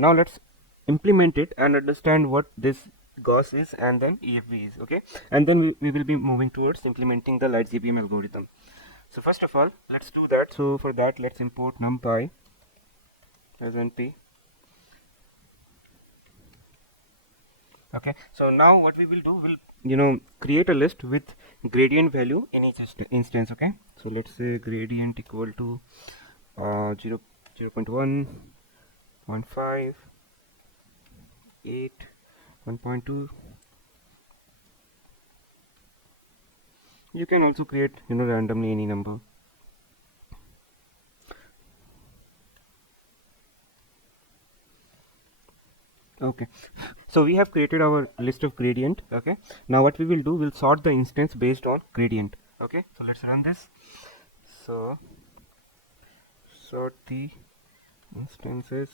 Now let's implement it and understand what this GOSS is and then EFB is. Okay, and then we will be moving towards implementing the LightGBM algorithm. So first of all, let's do that. So for that, let's import numpy as np. Okay, so now what we will do, we'll create a list with gradient value in each instance. Okay, so let's say gradient equal to 0 0.1, 0.5, 8, 1.2. You can also create randomly any number. Okay, so we have created our list of gradient. Okay, now what we will do, we'll sort the instance based on gradient. Okay, so let's run this. So sort the instances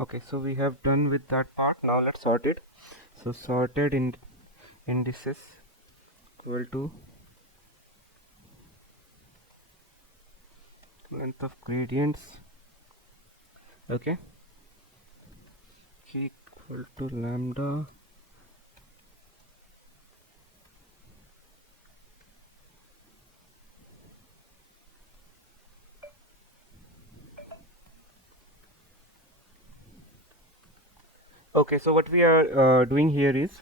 Okay, so we have done with that part. Now let's sort it. So sorted in indices equal to length of gradients. Okay, k equal to lambda Okay, so what we are doing here is,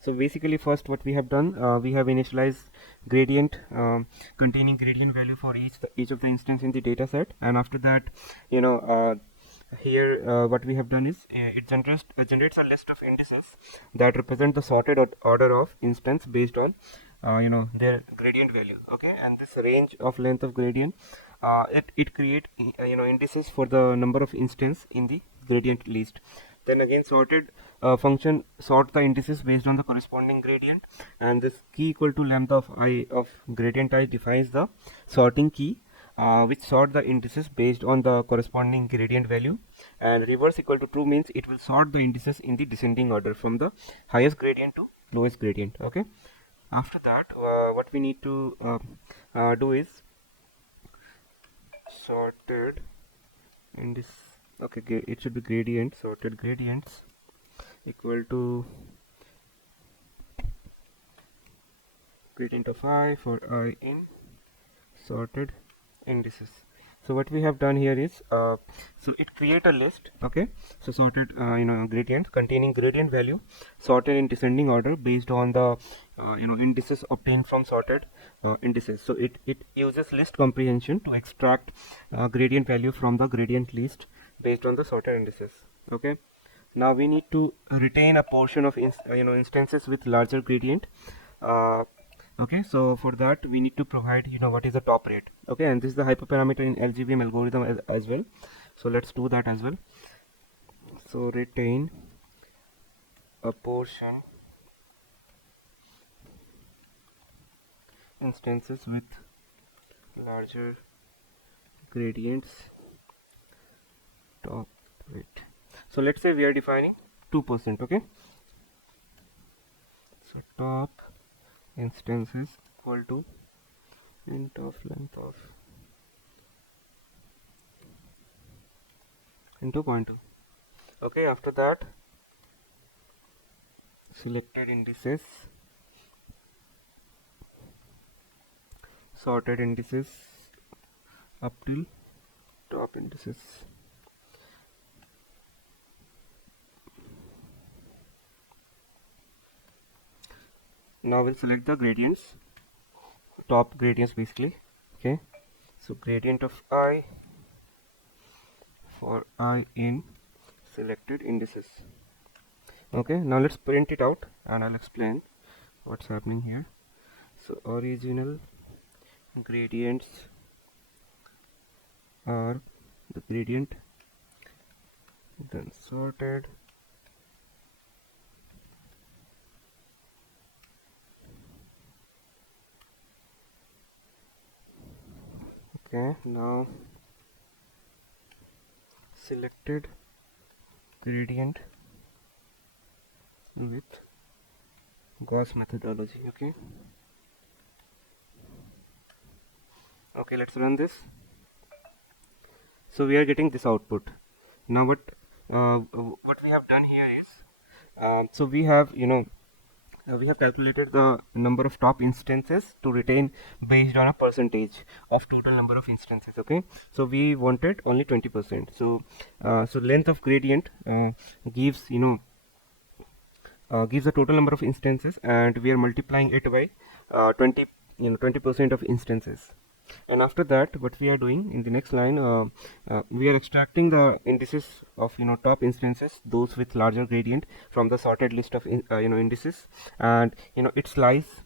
so basically first what we have done, we have initialized gradient containing gradient value for each of the instance in the data set, and after that, here what we have done is it generates a list of indices that represent the sorted order of instance based on their gradient value. Okay, and this range of length of gradient, it create indices for the number of instance in the gradient list. Then again, sorted function sort the indices based on the corresponding gradient, and this key equal to lambda of I of gradient I defines the sorting key, which sort the indices based on the corresponding gradient value, and reverse equal to true means it will sort the indices in the descending order from the highest gradient to lowest gradient. Okay, after that, what we need to do is sorted indices. Okay, it should be gradient, sorted gradients equal to gradient of I for I in sorted indices. So what we have done here is, so it create a list. Okay, so sorted gradient containing gradient value sorted in descending order based on the indices obtained from sorted indices. So it uses list comprehension to extract gradient value from the gradient list based on the sorted indices. Okay, now we need to retain a portion of instances with larger gradient. Okay, so for that we need to provide what is the top rate. Okay, and this is the hyperparameter in LGBM algorithm as well. So let's do that as well. So retain a portion instances with larger gradients top rate. So let's say we are defining 2%. Okay, so top instances equal to int of length of into 0.2. Okay, after that, selected indices, sorted indices up till top indices. Now we'll select the gradients, top gradients basically. Okay, so gradient of I for I in selected indices. Okay, now let's print it out and I'll explain what's happening here. So original gradients are the gradient, then sorted, okay, now selected gradient with GOSS methodology. Okay, let's run this. So we are getting this output. Now what we have done here is, so we have we have calculated the number of top instances to retain based on a percentage of total number of instances. Okay, so we wanted only 20%. So so length of gradient gives gives the total number of instances, and we are multiplying it by 20% of instances. And after that, what we are doing in the next line, we are extracting the indices of top instances, those with larger gradient, from the sorted list of indices, and it slice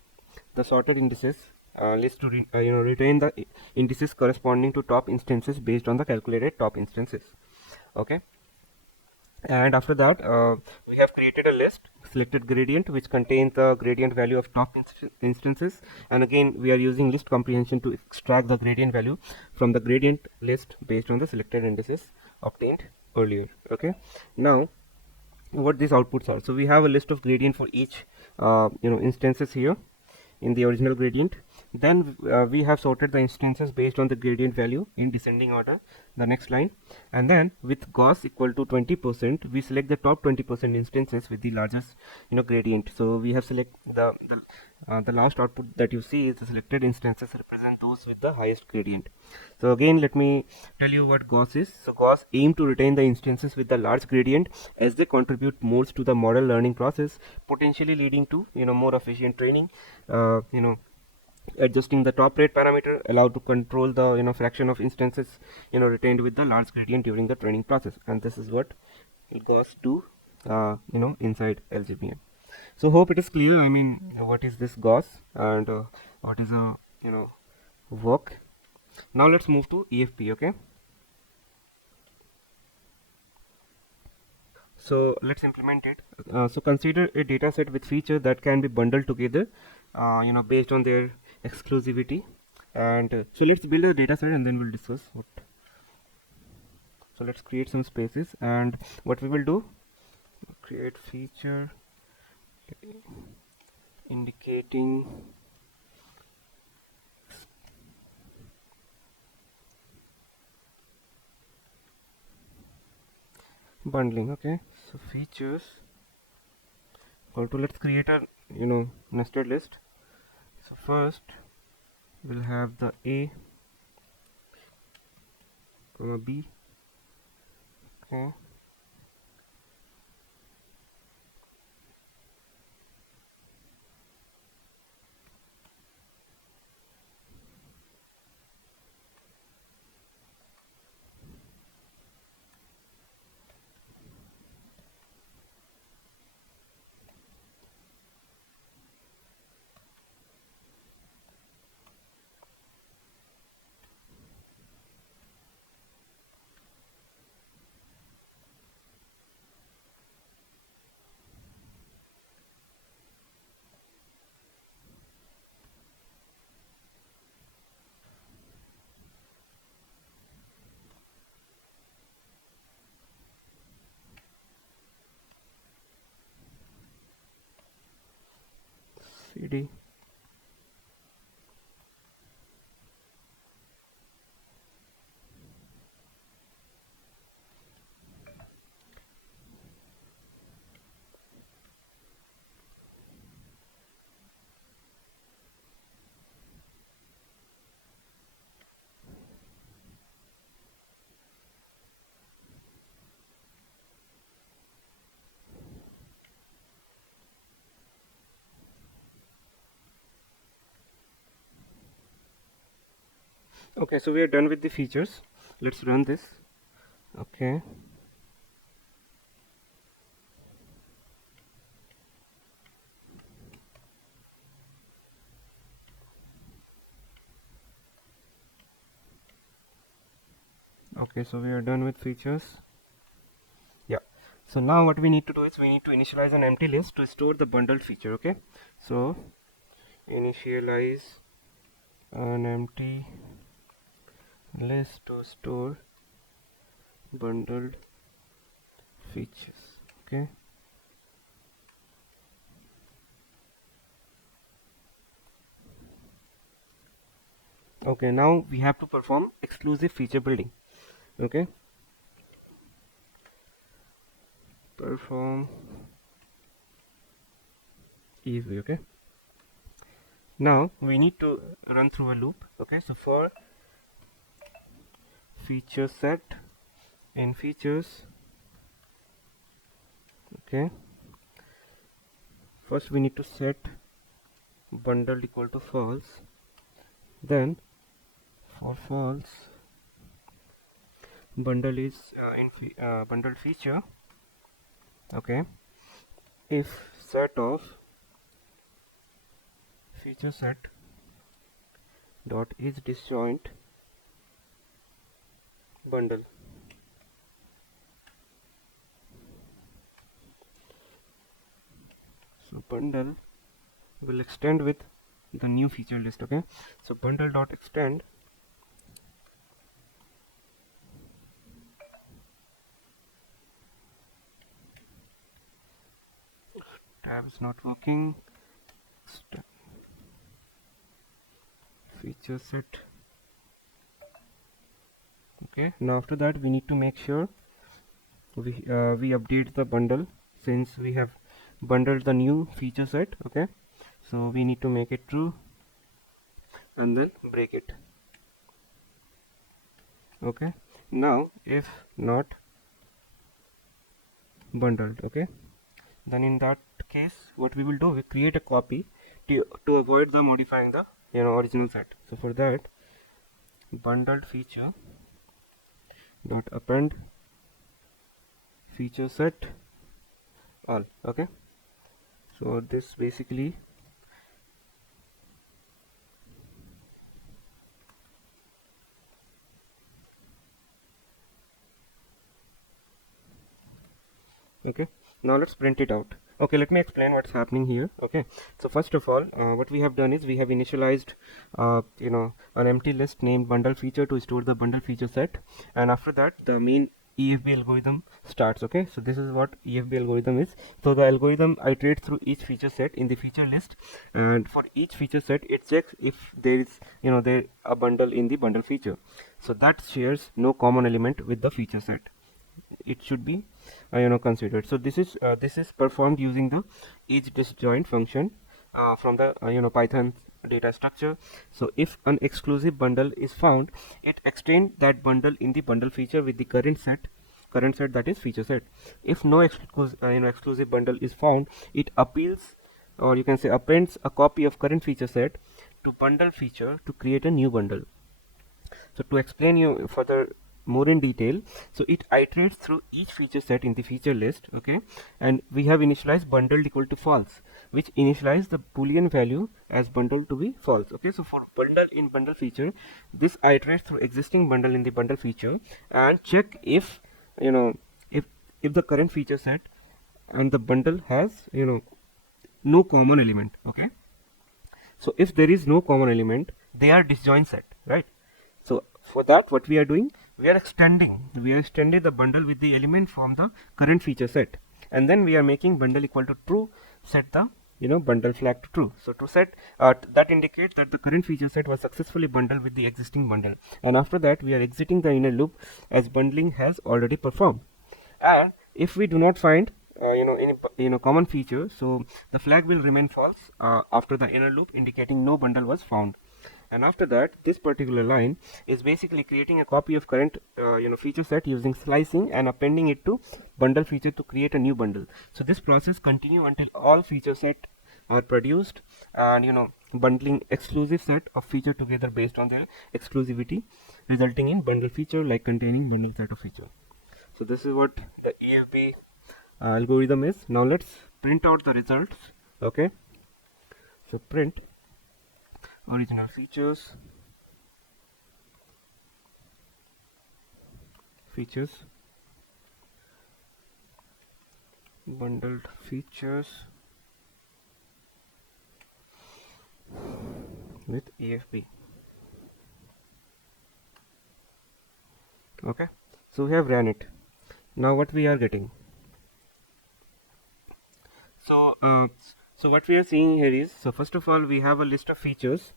the sorted indices list to retain the indices corresponding to top instances based on the calculated top instances. Okay, and after that we have created a list selected gradient which contains the gradient value of top instances, and again we are using list comprehension to extract the gradient value from the gradient list based on the selected indices obtained earlier. Okay, now what these outputs are, so we have a list of gradient for each instances here in the original gradient. Then we have sorted the instances based on the gradient value in descending order, the next line. And then with GOSS equal to 20%, we select the top 20% instances with the largest gradient. So we have select the last output that you see is the selected instances represent those with the highest gradient. So again, let me tell you what GOSS is. So GOSS aim to retain the instances with the large gradient as they contribute most to the model learning process, potentially leading to more efficient training. Adjusting the top rate parameter allowed to control the fraction of instances retained with the large gradient during the training process, and this is what GOSS do inside LGBM. So hope it is clear. I mean, what is this GOSS and what is a work. Now let's move to EFB. Okay, so let's implement it. So consider a data set with features that can be bundled together based on their exclusivity. And so let's build a data set and then we'll discuss what. So let's create some spaces, and what we will do, create feature indicating bundling. Okay, so features equal to, let's create a nested list. So first we'll have the A comma B. Okay, CD. Okay, so we are done with the features. Let's run this. Okay, okay, so we are done with features. Yeah, so now what we need to do is we need to initialize an empty list to store the bundled feature. Okay, so initialize an empty list to store bundled features. Okay, okay, now we have to perform exclusive feature building. Okay, perform EFB. Okay, now we need to run through a loop. Okay, so for feature set in features, okay, first we need to set bundled equal to false, then for false bundle is bundled feature. Okay, if set of feature set dot is disjoint bundle. So bundle will extend with the new feature list. Okay, so bundle dot extend tab is not working. Feature set. Okay, now after that we need to make sure we update the bundle, since we have bundled the new feature set. Okay, so we need to make it true and then break it. Okay, now if not bundled, okay, then in that case what we will do, we create a copy to avoid the modifying the original set. So for that, bundled feature dot append feature set all. Okay, so this basically okay, now let's print it out. Okay, let me explain what's happening here. Okay, so first of all, what we have done is we have initialized an empty list named bundle feature to store the bundle feature set, and after that the main EFB algorithm starts. Okay, so this is what EFB algorithm is. So the algorithm iterates through each feature set in the feature list, and for each feature set it checks if there is there a bundle in the bundle feature, so that shares no common element with the feature set. It should be considered. So this is performed using the each disjoint function from the Python data structure. So if an exclusive bundle is found, it extends that bundle in the bundle feature with the current set that is feature set. If no exclusive bundle is found, it appeals, or you can say appends, a copy of current feature set to bundle feature to create a new bundle. So to explain you further more in detail, so it iterates through each feature set in the feature list. Okay, and we have initialized bundled equal to false, which initialize the boolean value as bundled to be false. Okay, so for bundle in bundle feature, this iterates through existing bundle in the bundle feature and check if if the current feature set and the bundle has no common element. Okay, so if there is no common element, they are disjoint set, right? So for that, what we are doing, we are extending the bundle with the element from the current feature set, and then we are making bundle equal to true, set the bundle flag to true. So to set that indicates that the current feature set was successfully bundled with the existing bundle, and after that we are exiting the inner loop as bundling has already performed. And if we do not find any common feature, so the flag will remain false after the inner loop, indicating no bundle was found. And after that, this particular line is basically creating a copy of current feature set using slicing and appending it to bundle feature to create a new bundle. So this process continue until all feature set are produced, and bundling exclusive set of feature together based on their exclusivity, resulting in bundle feature like containing bundle set of feature. So this is what the EFB algorithm is. Now let's print out the results. Okay, so print original features bundled features with EFB. Okay, So we have ran it. Now what we are getting, so so what we are seeing here is, so first of all we have a list of features,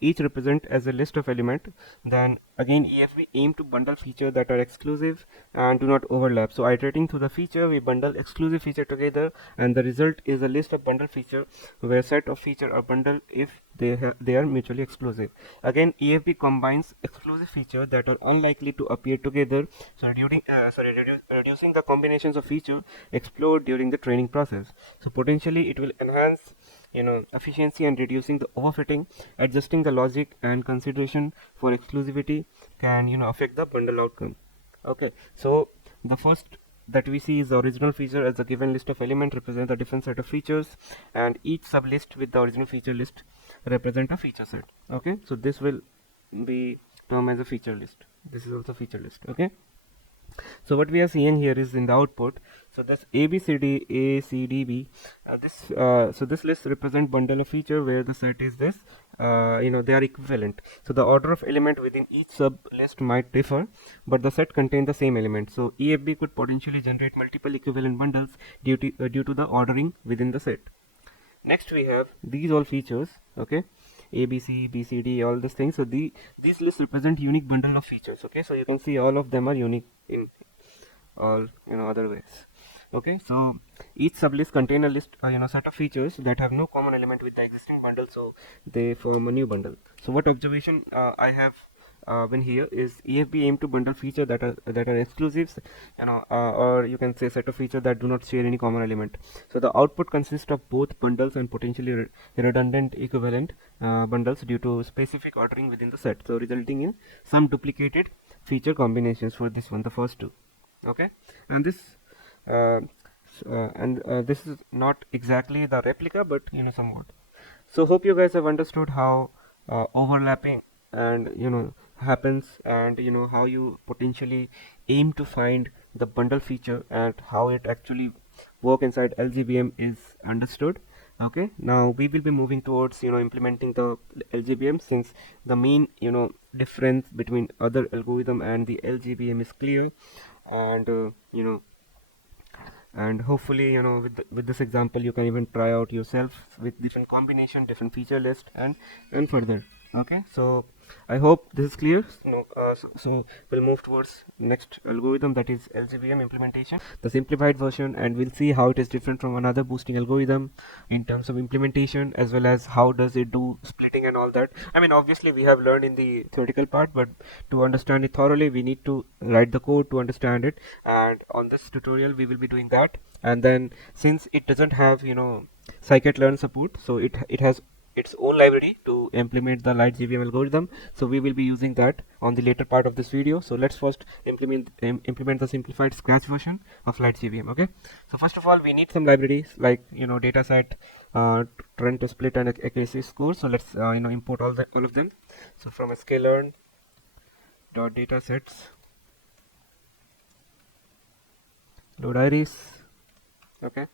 each represent as a list of element. Then again EFB aim to bundle features that are exclusive and do not overlap. So iterating through the feature, we bundle exclusive feature together, and the result is a list of bundled feature where set of feature are bundled if they are mutually exclusive. Again EFB combines exclusive features that are unlikely to appear together, so reducing the combinations of feature explored during the training process. So potentially it will enhance efficiency and reducing the overfitting. Adjusting the logic and consideration for exclusivity can affect the bundle outcome. Okay, so the first that we see is the original feature, as a given list of elements represent a different set of features, and each sublist with the original feature list represent a feature set. Okay, so this will be termed as a feature list. This is also feature list. Okay, so what we are seeing here is in the output, so this ABCD so this list represent bundle of feature where the set is this, they are equivalent. So the order of element within each sub list might differ, but the set contain the same element. So EFB could potentially generate multiple equivalent bundles due to the ordering within the set. Next we have these all features. Okay, ABC, BCD, all these things. So these lists represent unique bundle of features. Okay, so you can see all of them are unique in all other ways. Okay, so each sublist contain a list set of features that have no common element with the existing bundle, so they form a new bundle. So what observation I have when here is EFB aim to bundle feature that are exclusives, or you can say set of feature that do not share any common element. So the output consists of both bundles and potentially redundant equivalent bundles due to specific ordering within the set, so resulting in some duplicated feature combinations for this one, the first two. Okay, and this is not exactly the replica, but somewhat. So hope you guys have understood how overlapping and happens, and how you potentially aim to find the bundle feature and how it actually work inside LGBM is understood. Okay, now we will be moving towards implementing the LGBM, since the main difference between other algorithm and the LGBM is clear. And and hopefully with this example you can even try out yourself with different combination, different feature list, and further. Okay, so I hope this is clear. So we'll move towards next algorithm, that is LGBM implementation, the simplified version, and we'll see how it is different from another boosting algorithm in terms of implementation, as well as how does it do splitting and all that. I mean, obviously we have learned in the theoretical part, but to understand it thoroughly we need to write the code to understand it, and on this tutorial we will be doing that. And then since it doesn't have scikit-learn support, so it has its own library to implement the LightGBM algorithm, so we will be using that on the later part of this video. So let's first implement the simplified scratch version of LightGBM. Okay, so first of all we need some libraries like dataset, trend to split, and accuracy score. So let's import all of them. So from sklearn dot datasets load iris. Okay,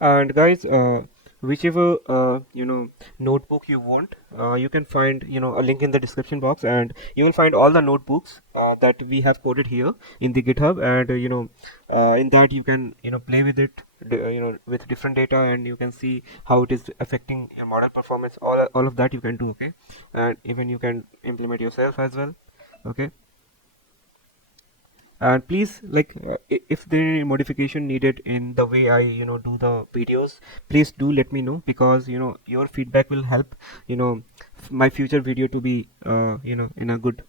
and guys, whichever notebook you want, you can find a link in the description box, and you will find all the notebooks that we have coded here in the GitHub. And in that you can play with it, with different data, and you can see how it is affecting your model performance. All of that you can do. Okay, and even you can implement yourself as well. Okay, and please, like, if there is modification needed in the way I do the videos, please do let me know, because your feedback will help my future video to be in a good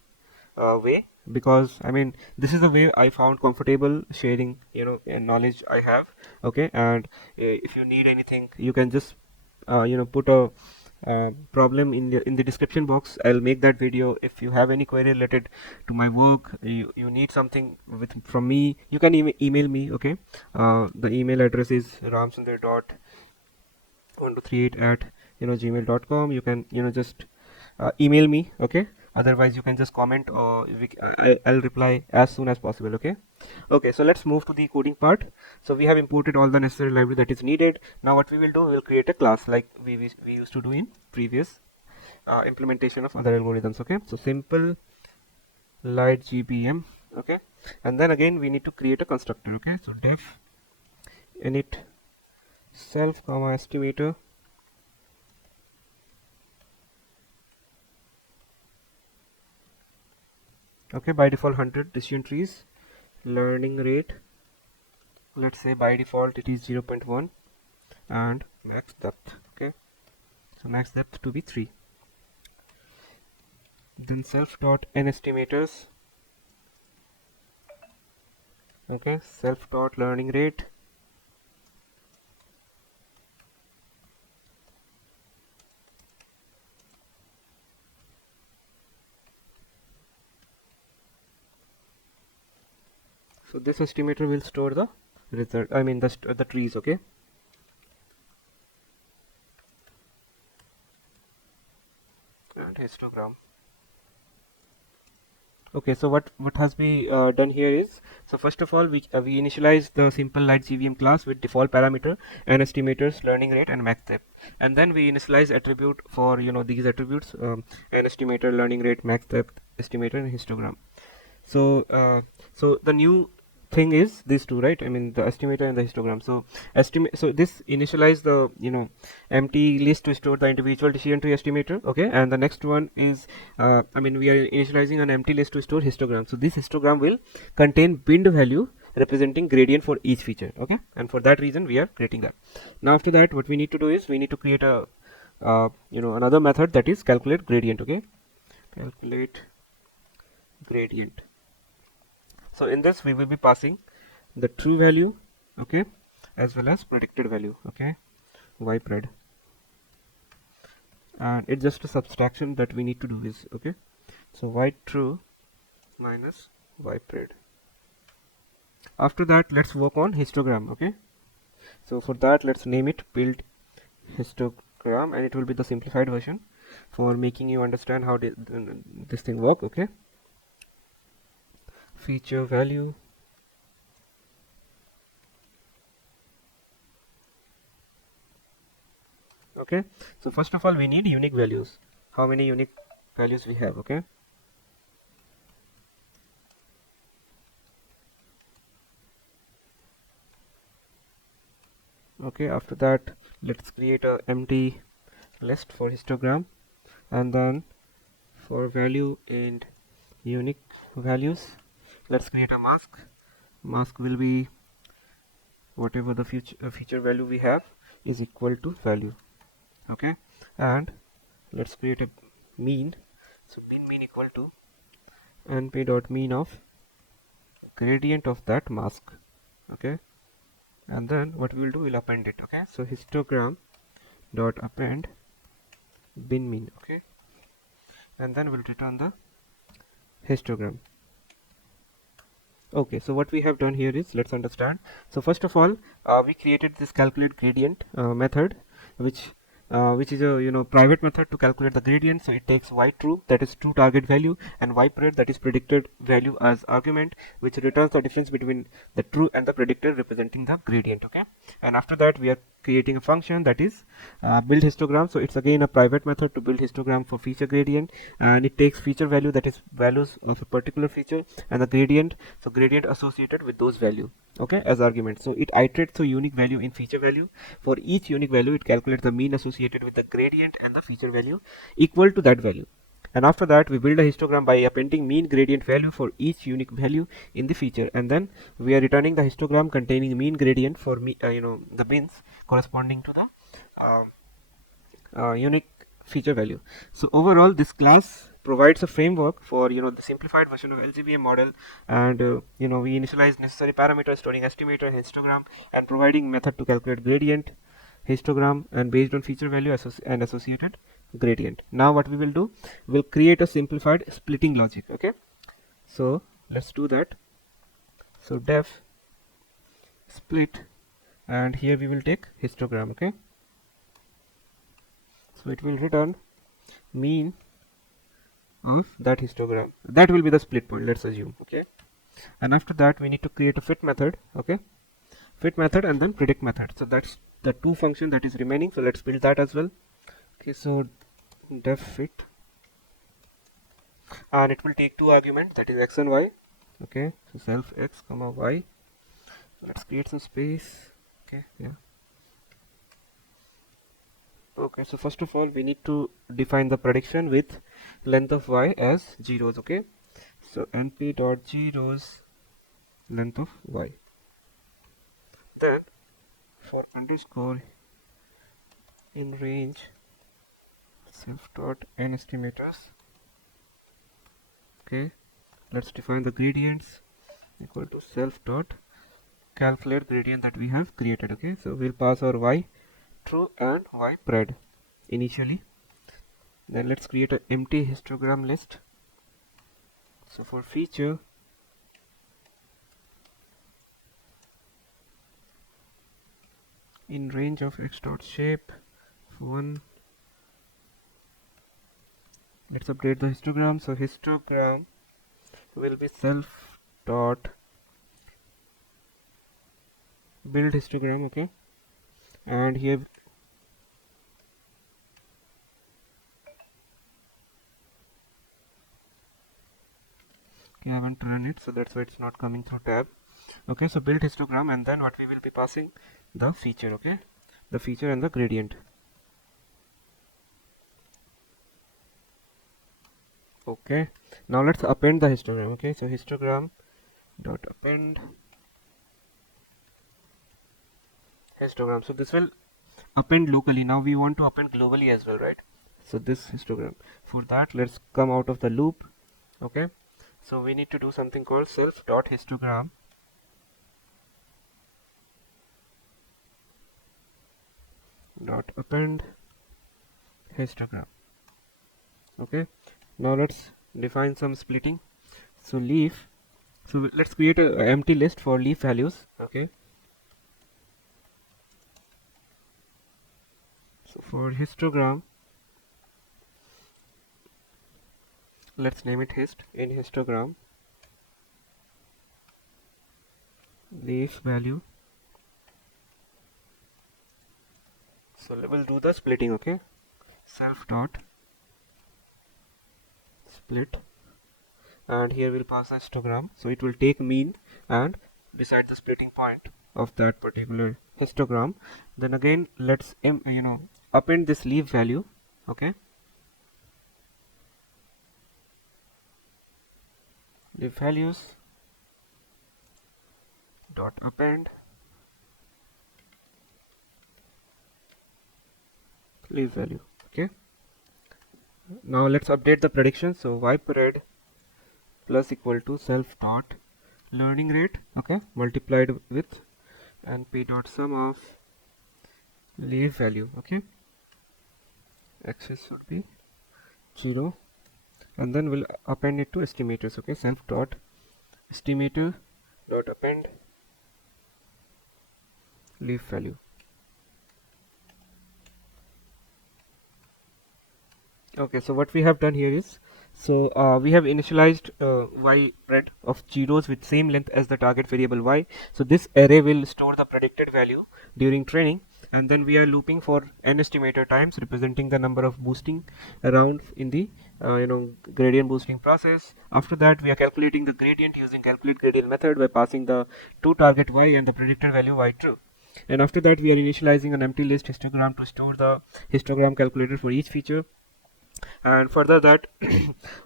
way, because I mean this is the way I found comfortable sharing knowledge I have. Okay, and if you need anything, you can just put a problem in the description box. I'll make that video. If you have any query related to my work, you need something from me, you can email me. Okay, the email address is ramsunder.1238 at gmail.com. You can just email me. Okay, otherwise you can just comment, or I'll reply as soon as possible. Okay, so let's move to the coding part. So we have imported all the necessary library that is needed. Now what we will do, we'll create a class like we used to do in previous implementation of other algorithms. Okay, so simple LightGBM. Okay, and then again we need to create a constructor. Okay, so def init self comma estimator. Okay, by default 100 decision trees. Learning rate, let's say by default it is 0.1, and max depth. Okay, so max depth to be 3. Then self dot n estimators. Okay, self dot learning rate. So this estimator will store the result, I mean the trees. Okay, and histogram. Okay, so what has been done here is, so first of all we initialize the simple LightGBM class with default parameter and estimators, learning rate, and max depth, and then we initialize attribute for these attributes, an estimator, learning rate, max depth, estimator, and histogram. So the new thing is these two, right? I mean the estimator and the histogram. So this initialize the empty list to store the individual decision tree estimator. Okay, and the next one is I mean we are initializing an empty list to store histogram. So this histogram will contain binned value representing gradient for each feature. Okay, and for that reason we are creating that. Now after that, what we need to do is we need to create a another method, that is calculate gradient. Okay, calculate gradient. So in this we will be passing the true value, okay, as well as predicted value. Okay, ypred, and it's just a subtraction that we need to do is, okay, so y true minus ypred. After that, let's work on histogram. Okay, so for that let's name it build histogram, and it will be the simplified version for making you understand how this thing work. Okay, feature value, okay, so first of all we need unique values. How many unique values we have? Okay, okay, after that let's create a empty list for histogram, and then for value and unique values let's create a mask. Mask will be whatever the feature value we have is equal to value. Okay, and let's create a mean. So mean equal to np dot mean of gradient of that mask. Okay, and then what we will do, we'll append it. Okay, so histogram dot append bin mean. Okay, and then we'll return the histogram. Okay, so what we have done here is, let's understand. So first of all, we created this calculate gradient method, which is a private method to calculate the gradient. So it takes y true, that is true target value, and ypred, that is predicted value, as argument, which returns the difference between the true and the predicted representing the gradient. Okay, and after that we are creating a function that is build histogram. So it's again a private method to build histogram for feature gradient, and it takes feature value, that is values of a particular feature, and the gradient, so gradient associated with those value, okay, as argument. So it iterates the unique value in feature value. For each unique value it calculates the mean associated with the gradient and the feature value equal to that value. And after that we build a histogram by appending mean gradient value for each unique value in the feature, and then we are returning the histogram containing mean gradient for the bins corresponding to the unique feature value. So overall this class provides a framework for the simplified version of LGBM model, and we initialize necessary parameters storing estimator and histogram, and providing method to calculate gradient, histogram, and based on feature value and associated gradient. Now what we will do, we'll create a simplified splitting logic. Okay, so let's do that. So def split, and here we will take histogram. Okay, so it will return mean of that histogram. That will be the split point, let's assume. Okay, and after that we need to create a fit method. Okay, fit method and then predict method. So that's the two function that is remaining, so let's build that as well. Okay, so def fit, and it will take two arguments, that is x and y. Okay, so self x comma y. Let's create some space. Okay, yeah. Okay, so first of all we need to define the prediction with length of y as 0s. Okay, so np dot 0s length of y. Then for underscore in range self dot n estimators. Okay, let's define the gradients equal to self dot calculate gradient that we have created. Okay, so we'll pass our y true and y pred initially. Then let's create an empty histogram list. So for feature, in range of x dot shape 1, let's update the histogram. So histogram will be self dot build histogram. Okay, and here I haven't run it, so that's why it's not coming through tab. Okay, so build histogram, and then what we will be passing, the feature. Okay, the feature and the gradient. Okay, now let's append the histogram. Okay, so histogram dot append histogram. So this will append locally. Now we want to append globally as well, right? So this histogram, for that let's come out of the loop. Okay, so we need to do something called self dot histogram dot append histogram. Okay, now let's define some splitting. So leaf, so let's create a empty list for leaf values. Okay, so for histogram, let's name it hist. In histogram leaf value, so we'll do the splitting. Okay, self dot split, and here we'll pass a histogram, so it will take mean and decide the splitting point of that particular histogram. Then again let's append this leaf value. Okay, leaf values dot append leaf value. Okay, now let's update the prediction. So y pred plus equal to self dot learning rate, okay, multiplied with np dot sum of leaf value. Okay, axis should be 0, and then we'll append it to estimators. Okay, self dot estimator dot append leaf value. Okay, so what we have done here is, so we have initialized y pred of zeros with same length as the target variable y. So this array will store the predicted value during training, and then we are looping for n estimator times, representing the number of boosting around in the gradient boosting process. After that we are calculating the gradient using calculate gradient method by passing the to target y and the predicted value y true. And after that we are initializing an empty list histogram to store the histogram calculated for each feature. And further that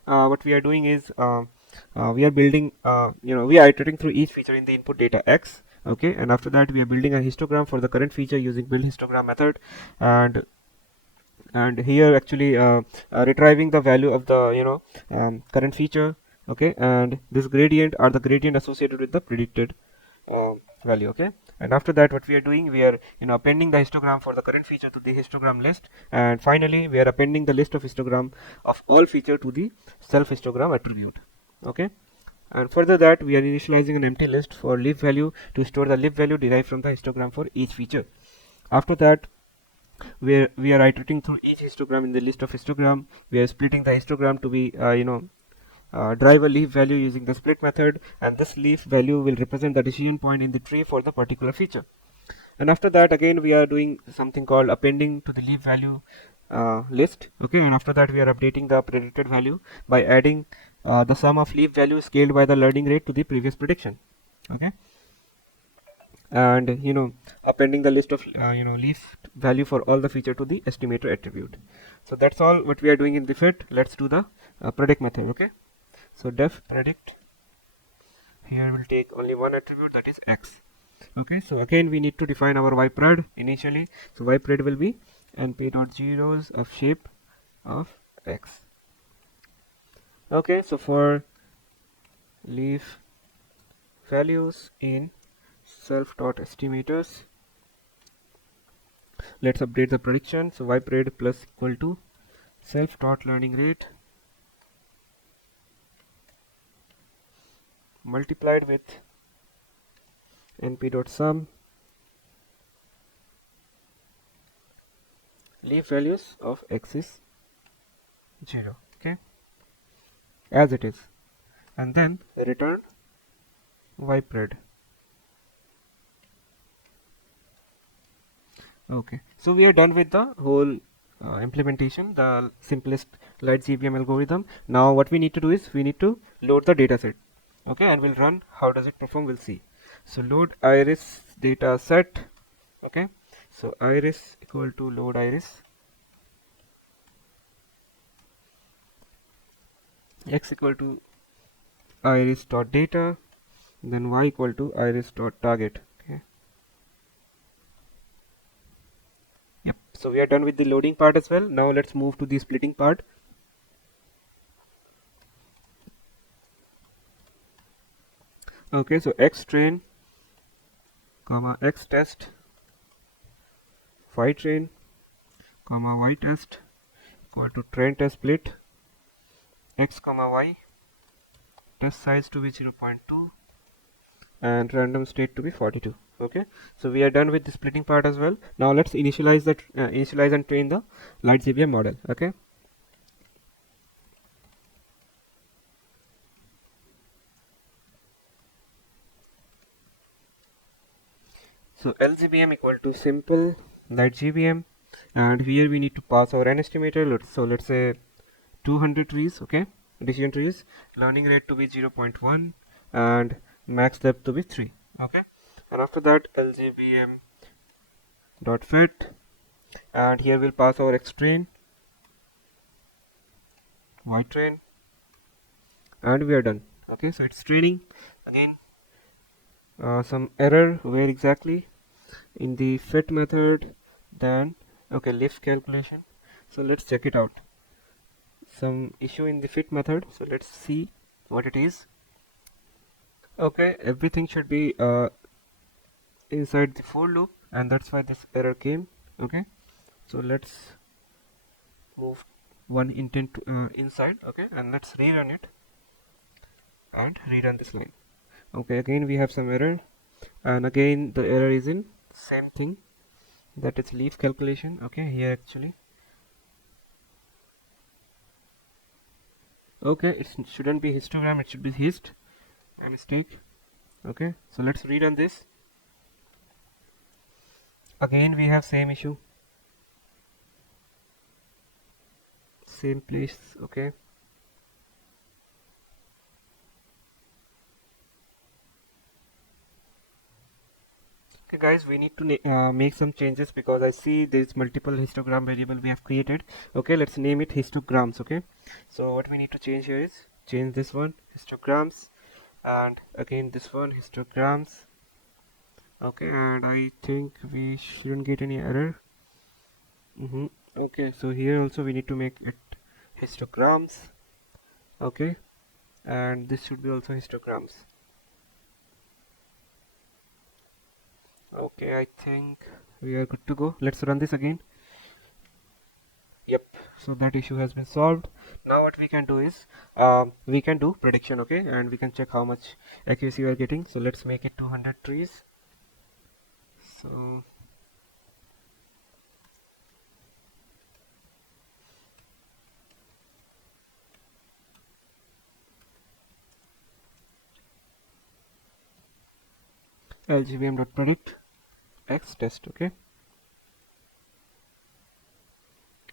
what we are doing is we are building we are iterating through each feature in the input data x. Okay, and after that we are building a histogram for the current feature using build histogram method, and here actually retrieving the value of the current feature. Okay, and this gradient are the gradient associated with the predicted value. Okay, and after that what we are doing, we are appending the histogram for the current feature to the histogram list, and finally we are appending the list of histogram of all feature to the self histogram attribute. Okay, and further that we are initializing an empty list for leaf value to store the leaf value derived from the histogram for each feature. After that where we are iterating through each histogram in the list of histogram. We are splitting the histogram to be drive a leaf value using the split method, and this leaf value will represent the decision point in the tree for the particular feature. And after that, again, we are doing something called appending to the leaf value list. Okay, and after that we are updating the predicted value by adding the sum of leaf values scaled by the learning rate to the previous prediction. Okay, and appending the list of leaf value for all the feature to the estimator attribute. So that's all what we are doing in the fit. Let's do the predict method. Okay, so def predict here will take only one attribute, that is x. Okay, so again we need to define our ypred initially. So ypred will be np.zeros of shape of x. Okay, so for leaf values in self.estimators, let's update the prediction. So ypred plus equal to self.learning rate multiplied with np.sum leaf values of x is 0. Okay, as it is, and then return ypred. Okay, so we are done with the whole implementation, the simplest LightGBM algorithm. Now what we need to do is we need to load the data set. Okay, and we'll run. How does it perform? We'll see. So load iris data set. Okay, so iris equal to load iris, x equal to iris dot data, then y equal to iris dot target. Okay, yep, so we are done with the loading part as well. Now let's move to the splitting part. Okay, so x train comma x test, y train comma y test equal to train test split x comma y, test size to be 0.2 and random state to be 42. Okay, so we are done with the splitting part as well. Now let's initialize that initialize and train the LightGBM model. Okay, so LGBM equal to simple LightGBM, and here we need to pass our n estimator. So let's say 200 trees. Okay, decision trees, learning rate to be 0.1 and max depth to be 3. Okay, and after that LGBM dot fit, and here we'll pass our x train, y train, and we are done. Okay, so it's training. Again, some error where exactly in the fit method, then okay, lift calculation. So let's check it out. Some issue in the fit method, so let's see what it is. Okay, everything should be inside the for loop, and that's why this error came. Okay, so let's move one intent inside. Okay, and let's rerun it and rerun this line. Okay, again we have some error, and again the error is in same thing, that is leaf calculation. Okay, here actually, okay, it shouldn't be histogram, it should be hist, my mistake. Okay, so let's rerun this. Again we have same issue, same place. Okay, okay guys, we need to make some changes because I see there's multiple histogram variable we have created. Okay, let's name it histograms. Okay, so what we need to change here is change this one histograms, and again this one histograms. Okay, and I think we shouldn't get any error. Okay, so here also we need to make it histograms. Okay, and this should be also histograms. Okay, I think we are good to go. Let's run this again. Yep, so that issue has been solved. Now what we can do is we can do prediction. Okay, and we can check how much accuracy we are getting. So let's make it 200 trees. So LGBM.predict x test. Okay.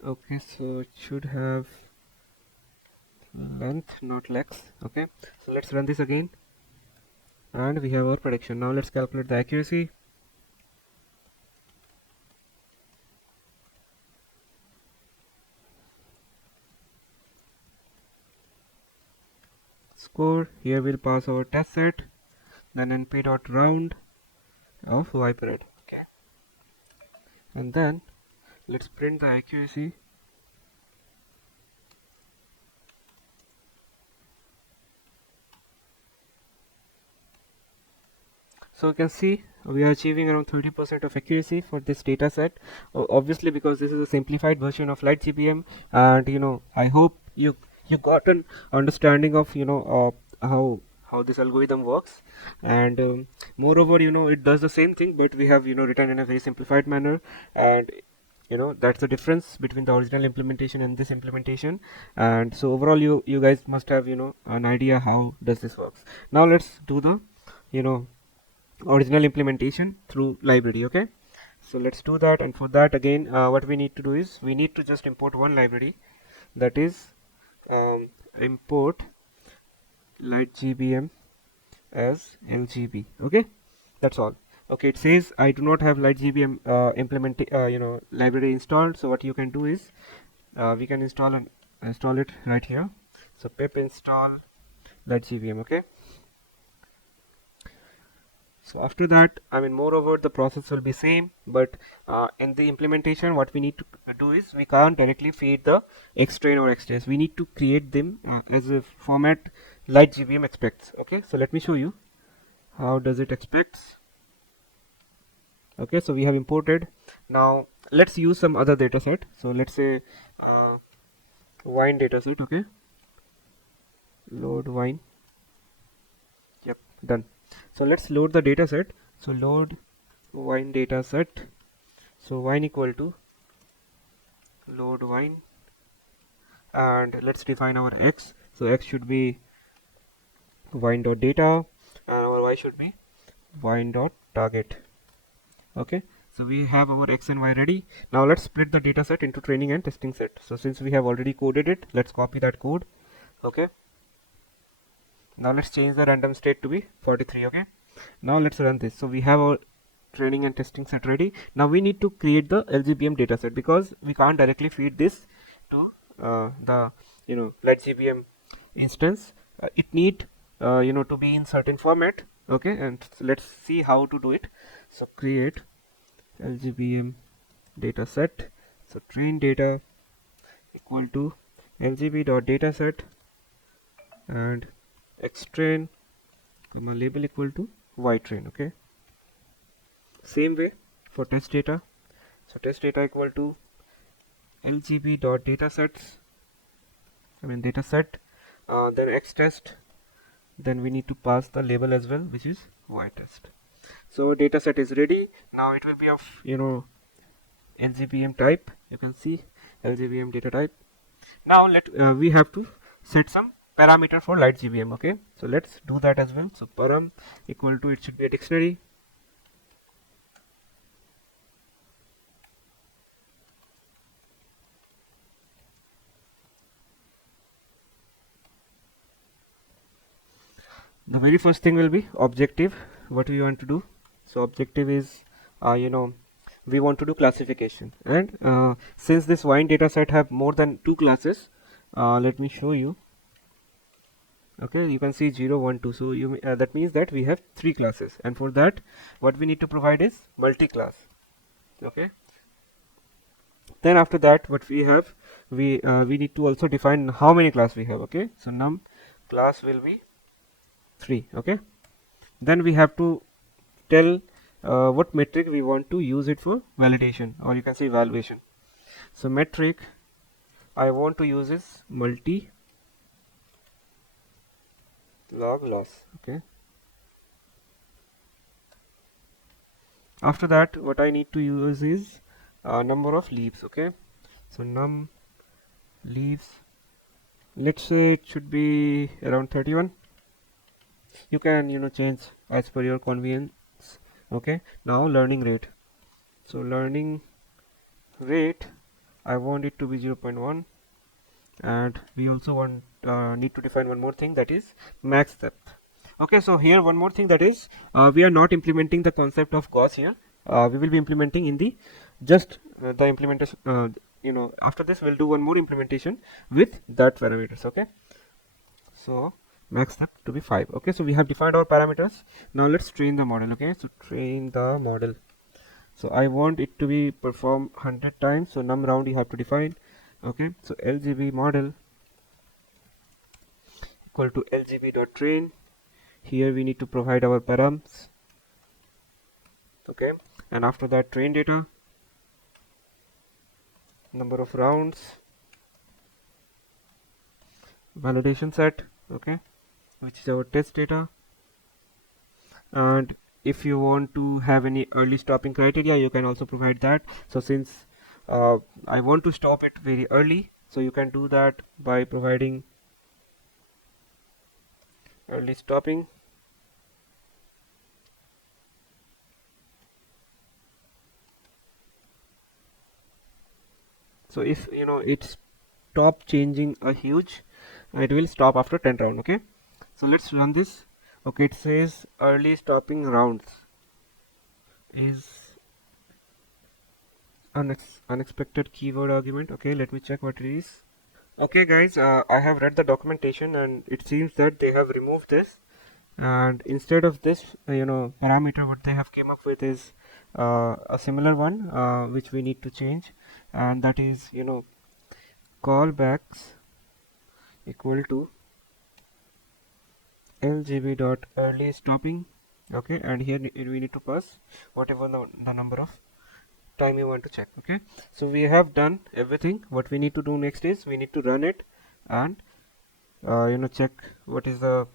Okay, so it should have length, not lex. Okay, so let's run this again, and we have our prediction. Now let's calculate the accuracy. Score. Here we'll pass our test set, then np.round of yparade. Okay, and then let's print the accuracy. So you can see we are achieving around 30% of accuracy for this data set. Obviously, because this is a simplified version of LightGBM, and I hope you got an understanding of how this algorithm works. And moreover, it does the same thing, but we have written in a very simplified manner. And that's the difference between the original implementation and this implementation. And so overall, you guys must have an idea how does this works. Now let's do the original implementation through library. Okay, so let's do that. And for that, again, what we need to do is we need to just import one library, that is import LightGBM as LGB. Okay, that's all. Okay, it says I do not have LightGBM library installed. So what you can do is we can install it right here. So pip install LightGBM. Okay, so after that, moreover, the process will be same, but in the implementation, what we need to do is we can't directly feed the xtrain or xtest. We need to create them as a format like GBM expects. Okay, so let me show you how does it expects. Okay, so we have imported. Now let's use some other data set. So let's say wine data set. Okay, load wine. Yep, done. So let's load the data set. So load wine data set. So wine equal to load wine, and let's define our x. So x should be wine.data and our y should be wine.target. Okay, so we have our x and y ready. Now let's split the data set into training and testing set. So since we have already coded it, let's copy that code. Okay, now let's change the random state to be 43. Okay, now let's run this. So we have our training and testing set ready. Now we need to create the LGBM dataset, because we can't directly feed this to the LightGBM instance. It need to be in certain format. Okay, and so let's see how to do it. So create LGBM dataset. So train data equal to lgb.dataset and xtrain comma label equal to ytrain. Okay, same way for test data. So test data equal to lgb.datasets, dataset, then xtest, then we need to pass the label as well, which is ytest. So dataset is ready. Now it will be of LGBM type. You can see LGBM data type. Now we have to set some parameter for LightGBM. Okay, so let's do that as well. So param equal to, it should be a dictionary. The very first thing will be objective. What we want to do? So objective is we want to do classification, and since this wine data set have more than 2 classes, let me show you. Okay, you can see 0 1 2, so that means that we have 3 classes, and for that what we need to provide is multi-class. Okay, then after that what we have, we need to also define how many class we have. Okay, so num class will be 3. Okay, then we have to tell what metric we want to use it for validation, or you can say evaluation. So metric I want to use is multi log loss. Okay, after that what I need to use is number of leaves. Okay, so num leaves, let's say it should be around 31. You can change as per your convenience. Okay, now learning rate. So learning rate, I want it to be 0.1, and we also want need to define one more thing, that is max depth. Okay, so here one more thing, that is we are not implementing the concept of GOSS here. We will be implementing in the just the implementation, after this we'll do one more implementation with that parameters. Okay, so max depth to be 5. Okay, so we have defined our parameters. Now let's train the model. Okay, so train the model. So I want it to be perform 100 times, so num round you have to define. Okay, so LGB model equal to LGB dot train. Here we need to provide our params. Okay, and after that train data, number of rounds, validation set. Okay, which is our test data. And if you want to have any early stopping criteria, you can also provide that. So since I want to stop it very early, so you can do that by providing early stopping. So if it stop changing a huge, it will stop after 10 round. Okay, so let's run this. Okay, it says early stopping rounds is unexpected keyword argument. Okay, let me check what it is. Okay guys, I have read the documentation and it seems that they have removed this, and instead of this parameter, what they have came up with is a similar one which we need to change, and that is callbacks equal to LGB dot early stopping. Okay, and here we need to pass whatever the number of time you want to check. Okay, so we have done everything. What we need to do next is we need to run it and check what is the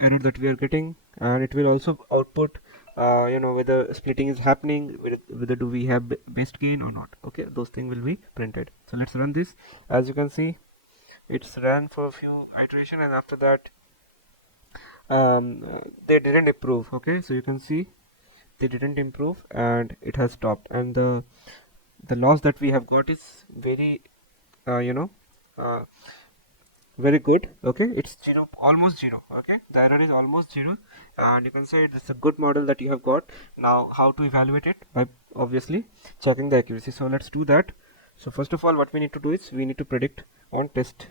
error that we are getting, and it will also output whether splitting is happening, whether do we have best gain or not. Okay, those things will be printed. So let's run this. As you can see, it's ran for a few iteration, and after that they didn't improve. Okay, so you can see they didn't improve and it has stopped, and the loss that we have got is very uh, you know uh, very good. Okay, it's zero, almost zero. Okay, the error is almost zero, and you can say it's a good model that you have got. Now how to evaluate it? By obviously checking the accuracy. So let's do that. So first of all, what we need to do is we need to predict on test.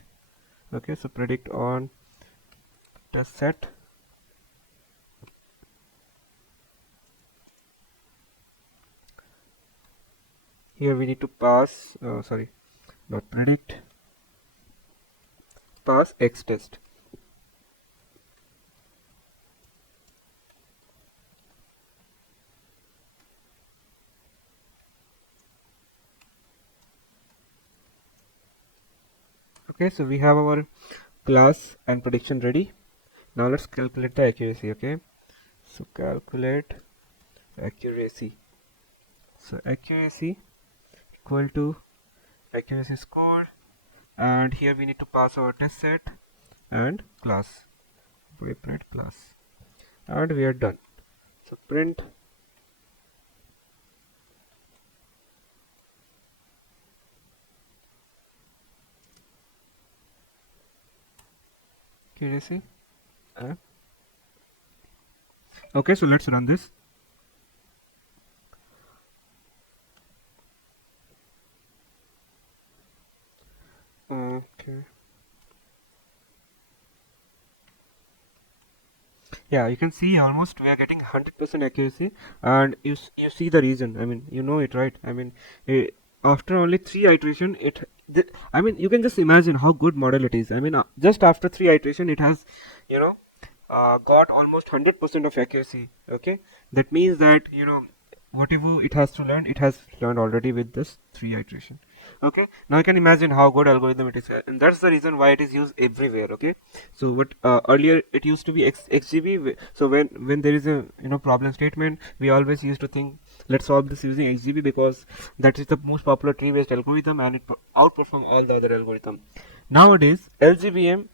Okay, so predict on test set. Here we need to pass sorry, not predict, pass x test. Okay, so we have our class and prediction ready. Now let's calculate the accuracy. Okay, so calculate accuracy. So accuracy equal to accuracy score, and here we need to pass our test set and class. We print class, and we are done. So print accuracy. Okay, so let's run this. Okay. Yeah, you can see almost we are getting 100% accuracy, and you see the reason. I mean, you know it, right? I mean, after only 3 iteration, I mean, you can just imagine how good model it is. I mean, just after 3 iteration, it has, you know, got almost 100% of accuracy. Okay, that means that whatever it has to learn, it has learned already with this 3 iteration. Okay, now you can imagine how good algorithm it is, and that's the reason why it is used everywhere. Okay, so what earlier it used to be XGB. So when there is a problem statement, we always used to think let's solve this using XGB because that is the most popular tree based algorithm and it outperform all the other algorithm. Nowadays LGBM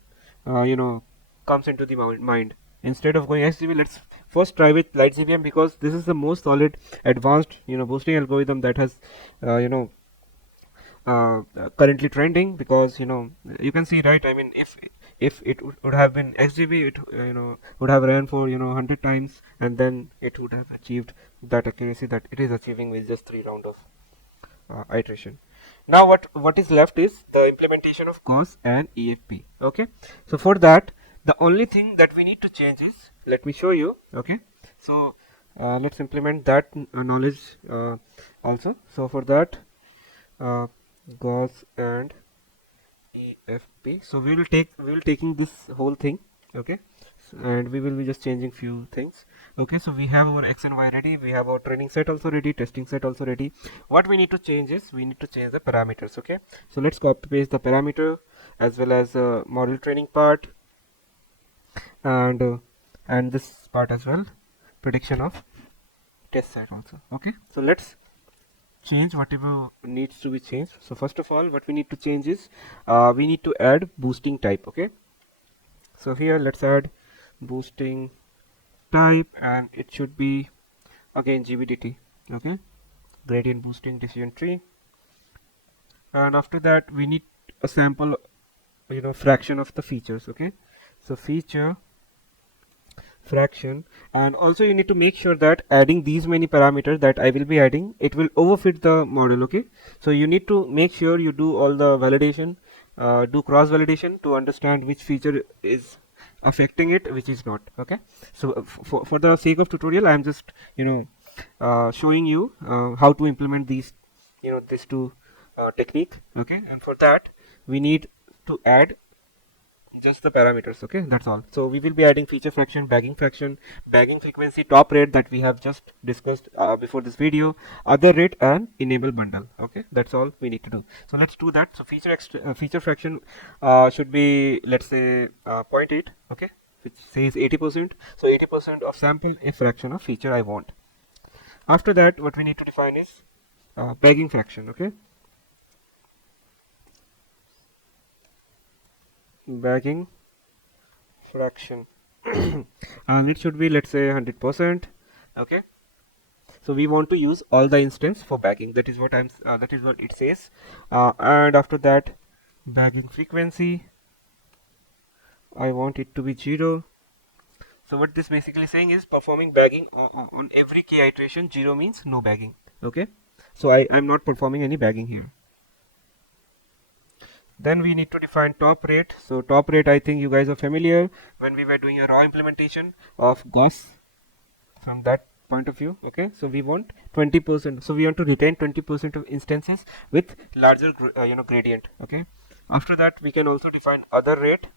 comes into the mind. instead of going XGB, let's first try with LightGBM, because this is the most solid advanced boosting algorithm that has currently trending. Because you can see, right, I mean, if it would have been XGB, it would have ran for 100 times, and then it would have achieved that accuracy that it is achieving with just 3 round of iteration. Now what is left is the implementation of GOSS and EFB. Okay, so for that, the only thing that we need to change is, let me show you. Okay, so let's implement that knowledge also. So for that, GOSS and EFB. So we will taking this whole thing. Okay, and we will be just changing few things. Okay, so we have our X and Y ready, we have our training set also ready, testing set also ready. What we need to change is, we need to change the parameters. Okay, so let's copy paste the parameter as well as model training part, and this part as well, prediction of test set also. Okay, so let's change whatever needs to be changed. So first of all, what we need to change is, we need to add boosting type. Okay, so here let's add boosting type, and it should be again GBDT. Okay, gradient boosting decision tree. And after that, we need a sample fraction of the features. Okay, so feature fraction, and also you need to make sure that adding these many parameters that I will be adding, it will overfit the model. Okay, so you need to make sure you do all the validation, do cross validation to understand which feature is affecting it, which is not. Okay, so for the sake of tutorial, I am just showing you how to implement these these two technique. Okay, and for that we need to add just the parameters. Okay, that's all. So we will be adding feature fraction, bagging frequency, top rate that we have just discussed before this video, other rate, and enable bundle. Okay, that's all we need to do. So let's do that. So feature fraction should be, let's say, 0.8. Okay, which says 80%. So 80% of sample a fraction of feature I want. After that, what we need to define is bagging fraction. Okay, bagging fraction and it should be, let's say, 100%. Okay, so we want to use all the instance for bagging. That is what that is what it says. And after that, bagging frequency, I want it to be 0. So what this basically saying is, performing bagging on every k iteration. 0 means no bagging. Okay, so I'm not performing any bagging here. Then we need to define top rate. So top rate, I think you guys are familiar when we were doing a raw implementation of GOSS from that point of view. Okay, so we want 20%. So we want to retain 20% of instances with larger gradient. Okay, after that we can also define other rate,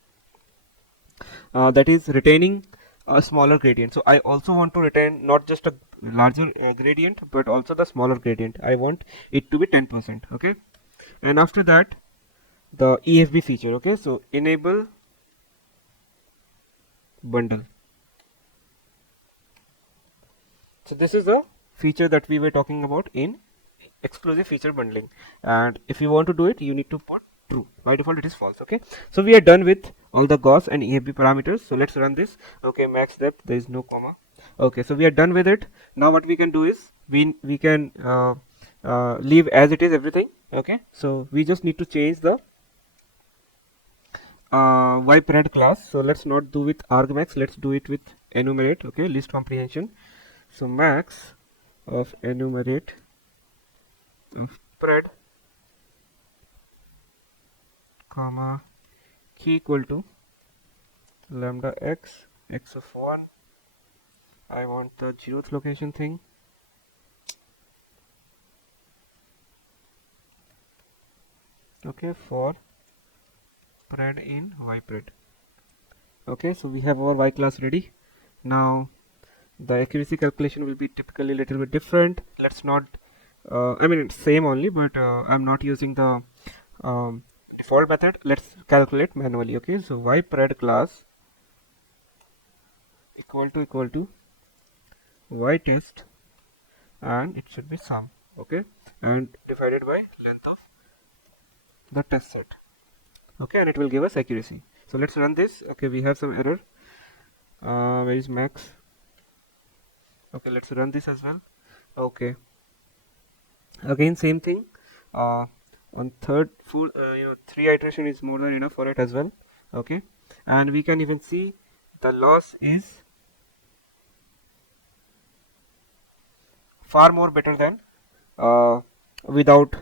that is retaining a smaller gradient. So I also want to retain not just a larger gradient, but also the smaller gradient. I want it to be 10%. Okay, and after that, the EFB feature. Okay, so enable bundle. So this is a feature that we were talking about in exclusive feature bundling, and if you want to do it, you need to put true. By default it is false. Okay, so we are done with all the GOSS and EFB parameters. So let's run this. Okay, max depth, there is no comma. Okay, so we are done with it. Now what we can do is, we can leave as it is everything. Okay, so we just need to change the yPred class. So let's not do with argmax, let's do it with enumerate. Okay, list comprehension. So max of enumerate of pred comma key equal to lambda x of 1. I want the 0th location thing. Okay, for pred in yPred. Okay, so we have our y class ready. Now the accuracy calculation will be typically a little bit different. Let's not I mean, it's same only, but I'm not using the default method. Let's calculate manually. Okay, so yPred class equal to y test, and it should be sum. Okay, and divided by length of the test set. Okay, and it will give us accuracy. So let's run this. Okay, we have some error. Where is max? Okay, let's run this as well. Okay, again same thing. On third full, 3 iteration is more than enough for it as well. Okay, and we can even see the loss is far more better than uh, without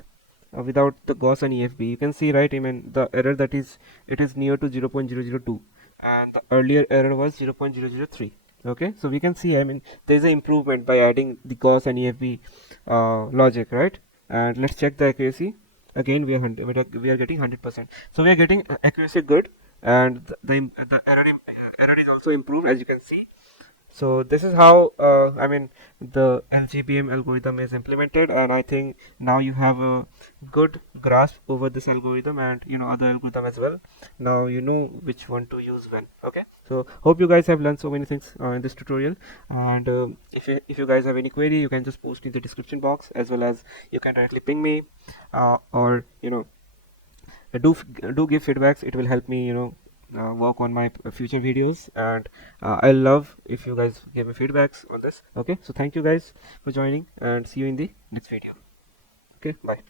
without the GOSS and EFB. You can see, right? I mean, the error that is, it is near to 0.002, and the earlier error was 0.003. Okay, so we can see, I mean, there is an improvement by adding the GOSS and EFB logic, right? And let's check the accuracy. Again, we are getting 100%. So we are getting accuracy good, and the error is also improved, as you can see. So this is how I mean, the LGBM algorithm is implemented, and I think now you have a good grasp over this algorithm and other algorithm as well. Now you know which one to use when. Okay, so hope you guys have learned so many things in this tutorial, and if you guys have any query, you can just post in the description box, as well as you can directly ping me, or do give feedbacks. It will help me work on my future videos, and I love if you guys give me feedbacks on this. Okay, so thank you guys for joining, and see you in the next video. Okay, bye.